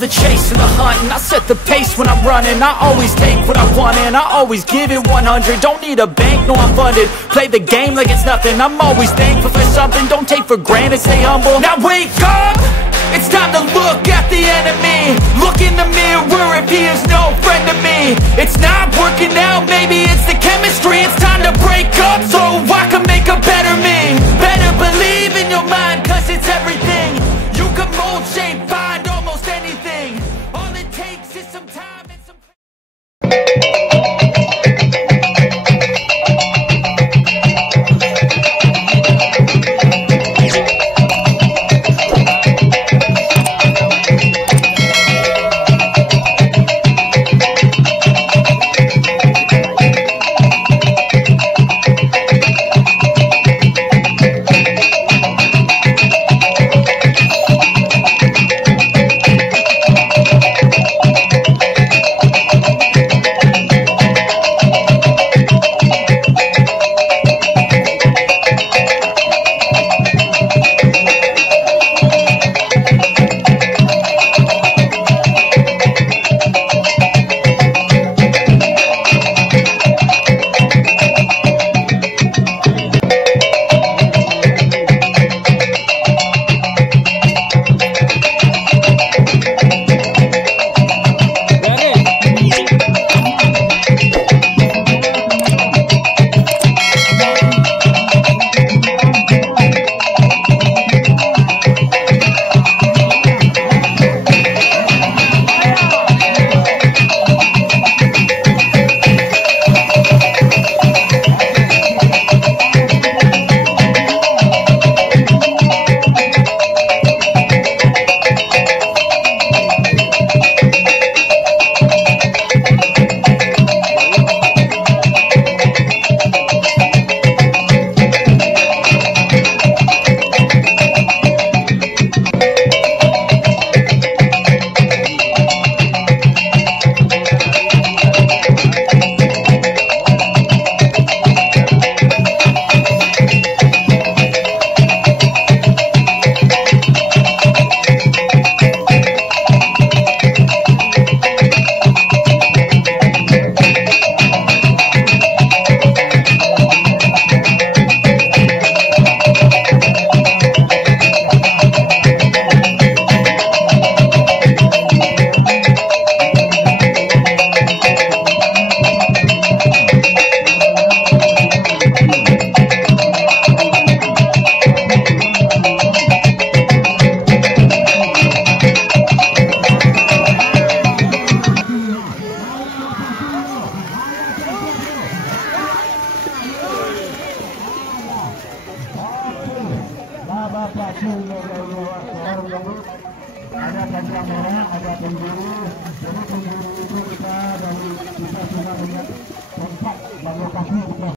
love the chase and the hunt, and I set the pace when I'm running. I always take what I want and I always give it 100. Don't need a bank, no I'm funded. Play the game like it's nothing. I'm always thankful for something. Don't take for granted, stay humble. Now wake up! It's time to look at the enemy. Look in the mirror if he is no friend to me. It's not working out, maybe it's the chemistry. It's time to break up so I can make a better me. Better believe in your mind, cause it's everything. You can mold, shape, find almost anything. All it takes is some time and some... Ada kacang merah, ada penjuru. Jadi penjuru itu kita dari kita sudah lihat tempat dan lokasi kita.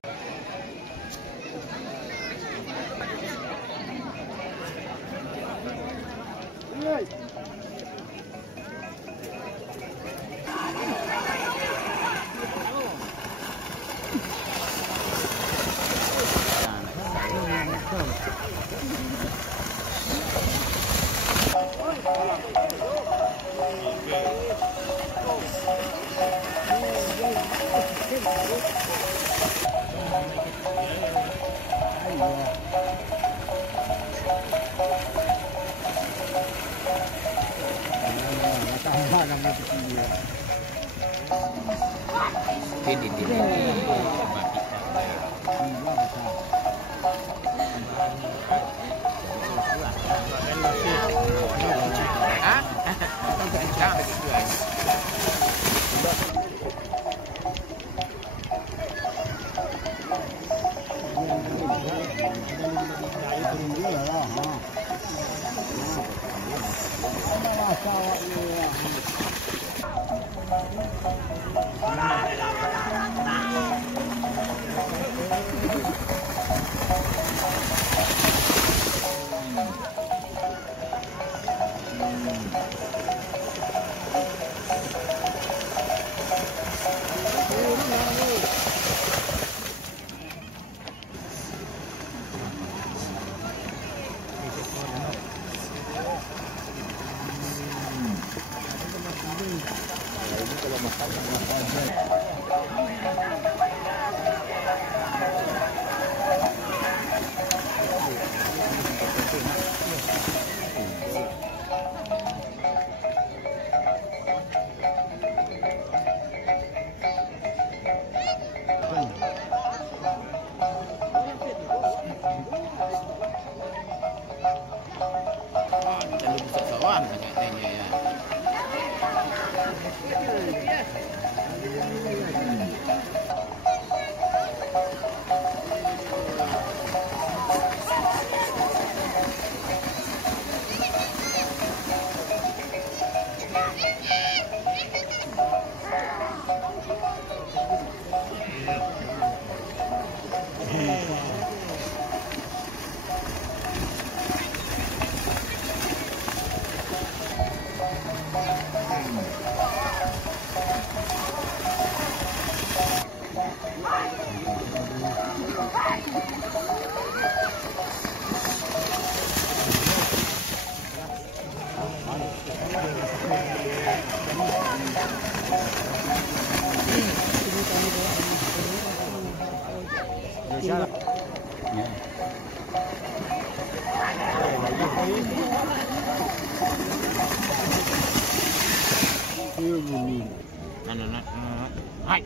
Hai.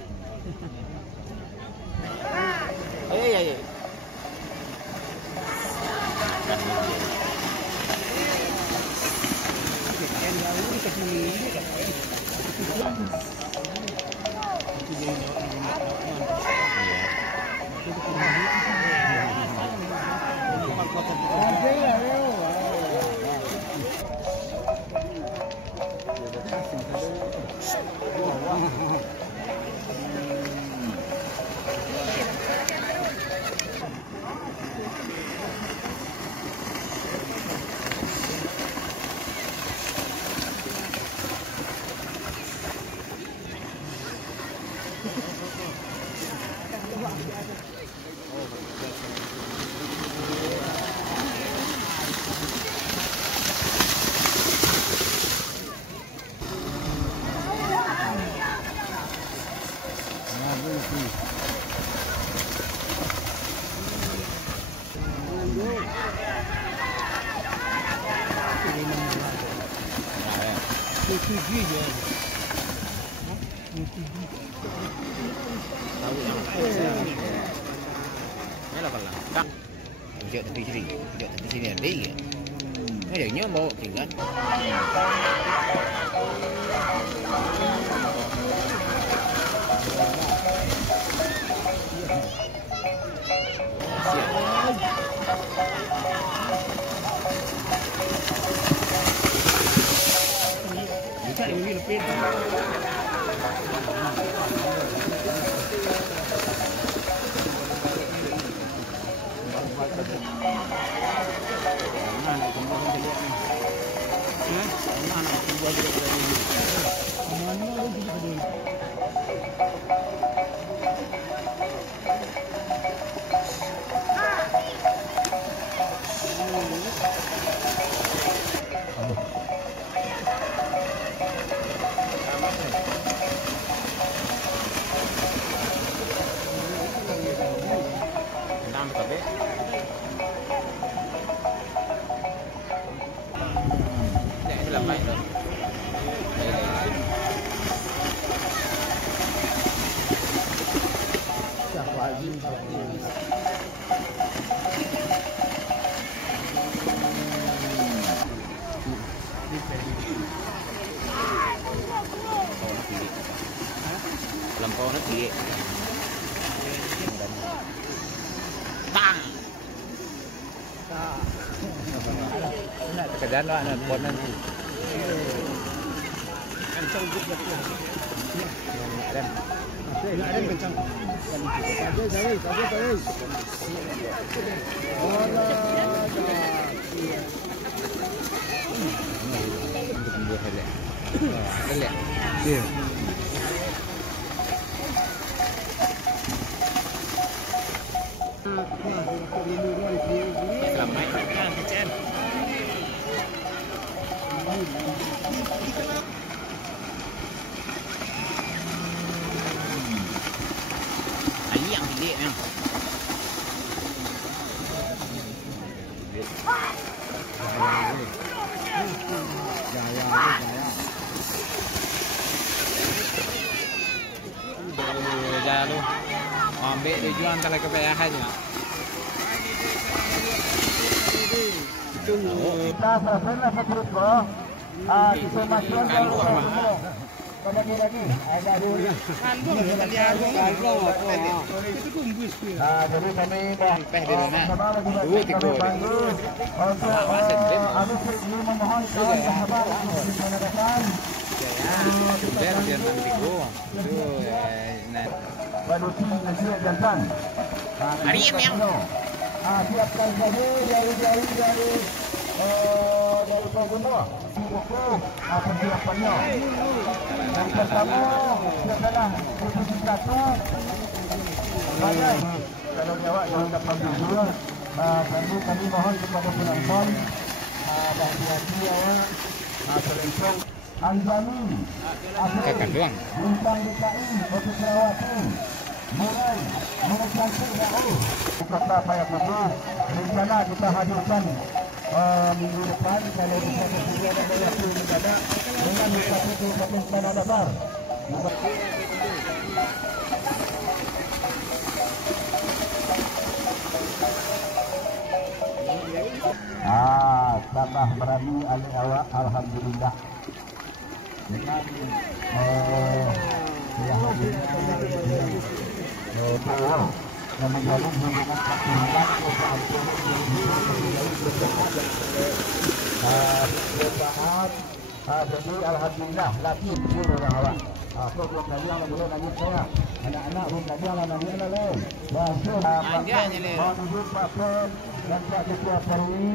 Hey. Ini là phần là cắt chợ từ sini ada ya. Ini yang nyomo kan. Ini lebih lampau nanti tang kedan lah nak buat nanti kencang juga ada kencang Dik memang. Jaya lu. Ambil dia jual antara ke PH je nak. Kita selesai terus bro. Kita masuk lagi ada dulu. Jadi kami Peh di mana? dua tiga memohon sahabat menandakan Biar nanti go. Badusi Nasir Jantan. Hari ini yang siapkan saja dari Pagumbo, buku persiapannya. Yang pertama adalah posisi 1. Bagai kalau jawab jangan dapat dulu. Kami mohon kepada penonton dan hati-hati awak terhitung Anjani kakak doang. Bintang DKI Kota Sarawati mulai cantik jauh. Kata payah khusus rencana kita hadirkan minggu depan kalau bisa bersedia dan waktu mendadak dengan satu kabupaten Tanah Datar. Tambah berani oleh awak, alhamdulillah. Dengan yang menjalin hubungan pertemuan jadi alhamdulillah laki dulu orang awak. Program tadi yang boleh nangis saya. Anak-anak pun tadi yang nangis lalu. Langsung menuju pasal dan Pak Ketua Perwi.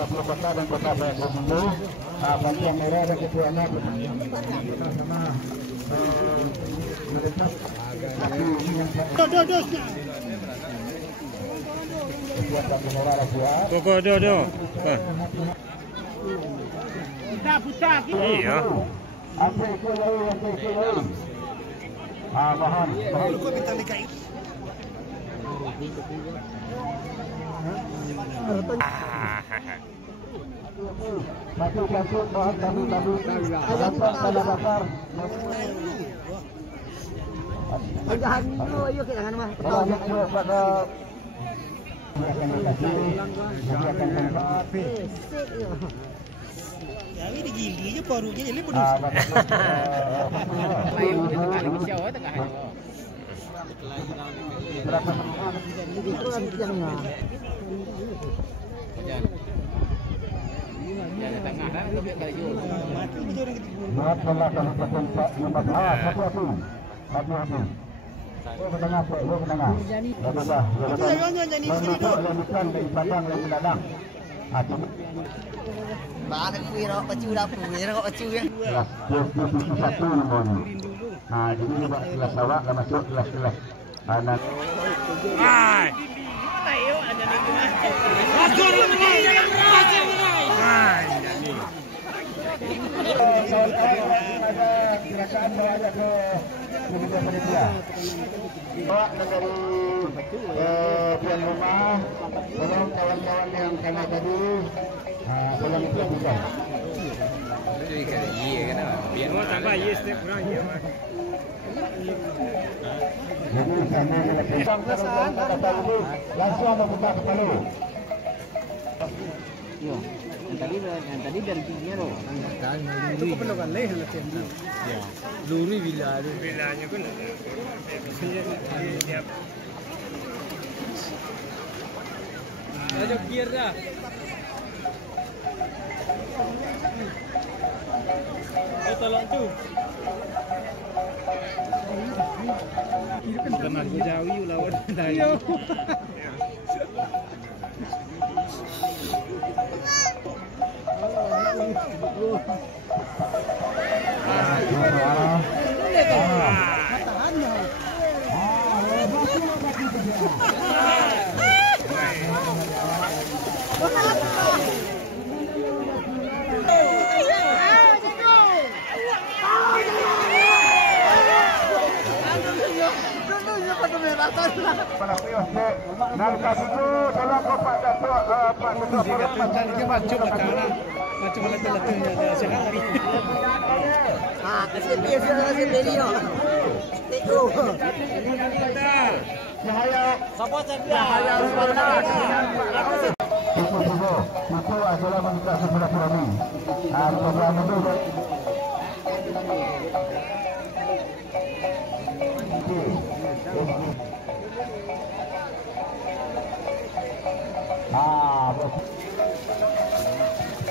Kepala Kota dan Kota Payakumbuh, bagi yang merah dan ketuanya bersama mendesak. Iya. Masuk bahan tabu-tabu Tanah Datar. Jangan ayo kita kan mah. Pada Yang ini gini je baru gini ni penuh. Lain kita kali kecil tengah ni. Jangan tengah dah kau biar kali jauh. Maafkanlah kabupaten Pak Nomor satu. Bertengah. Baiklah. Lanjutkan dari Padang dan Meladang. Ba nak kuih rak pacu dah kuih rak pacu ya. Posisi 1 nomornya. Jadi kelas awak dah masuk kelas. Anak. Gerakan berada ke Komite Panitia. Bawa dari tuan rumah, tolong kawan-kawan yang kena tadi, tolong dilakukan. Jadi kali iya kan? Biar Tambah yes step kurang ya. Jadi sambil melakukan langsung membuka kepala. Yo. Yang tadi dari tingginya loh. Itu keperluan lain latihan dulu. Ya. Luri vilanya kan. Siap. Ada gear dah. Tolong tu. Kena Jawi lawan dari. Palapios de Nalcasitu dalam kopak Datuk Pak Ketua Parlimen. Dia macam letih-letihnya dia sekarang lagi. Kasih beli yo. Teko. Cahaya. Siapa cahaya Rusmana? Itu adalah minta silaturahmi. Program itu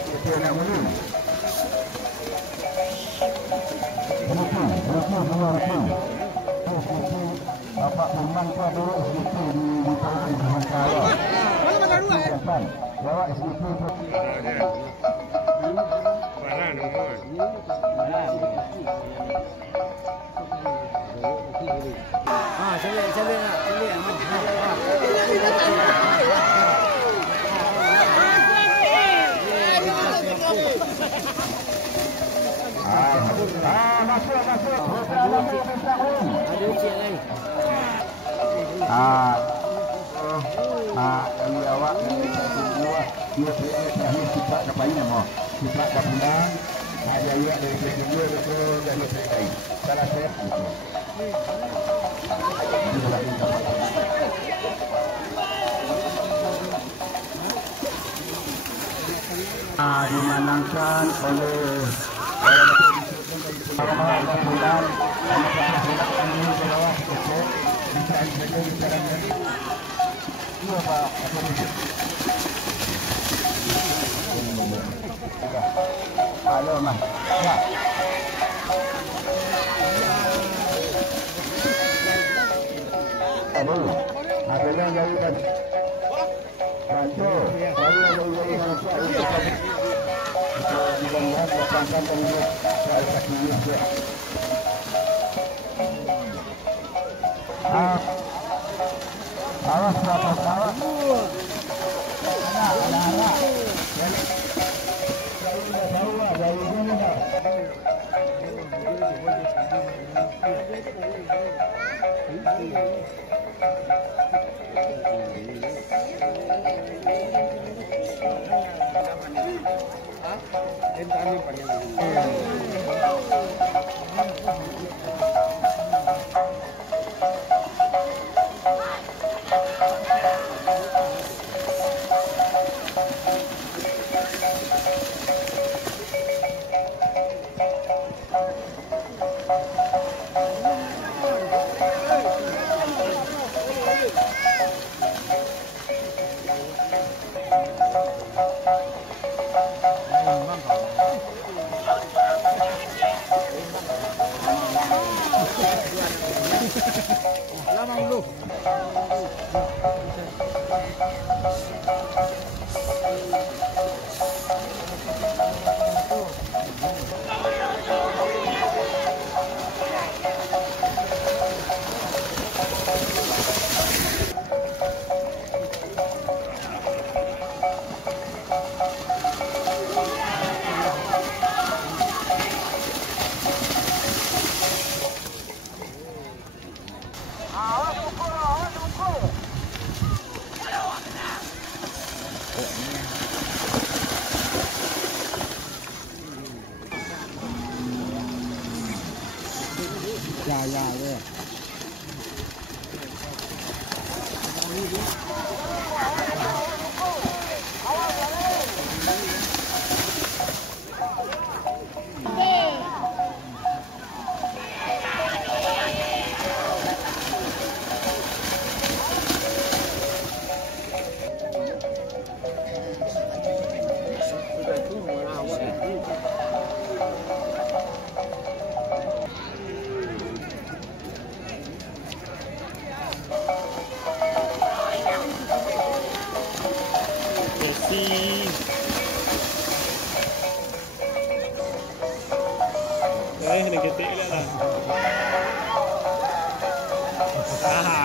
itu nak mulu. Bapak Firman Prabowo SDP di Kabupaten Bangkalan. Mana dua ya? Bawa SDP. Ini awak dia terakhir kita kapainya mau kita kapulang ada juga dari kedua betul dari selesai salah saya dimenangkan oleh halo mas ya ada yang dari bantu awas berapa awas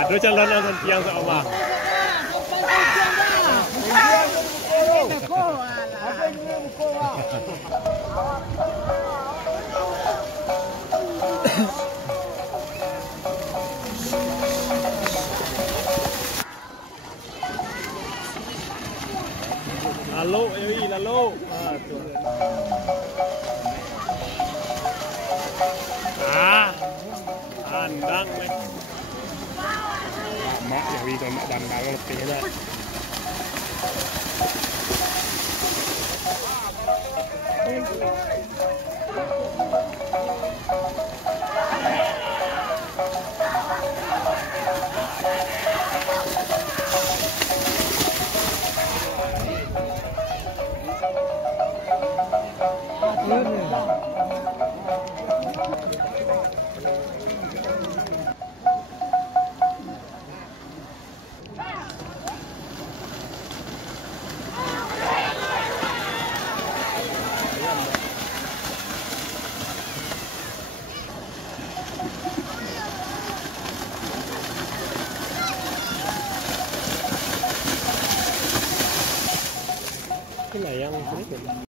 Dua calon nonton tiang seolah. Pandang mak yang đi còn mak dandang lebih lah. Cái này ăn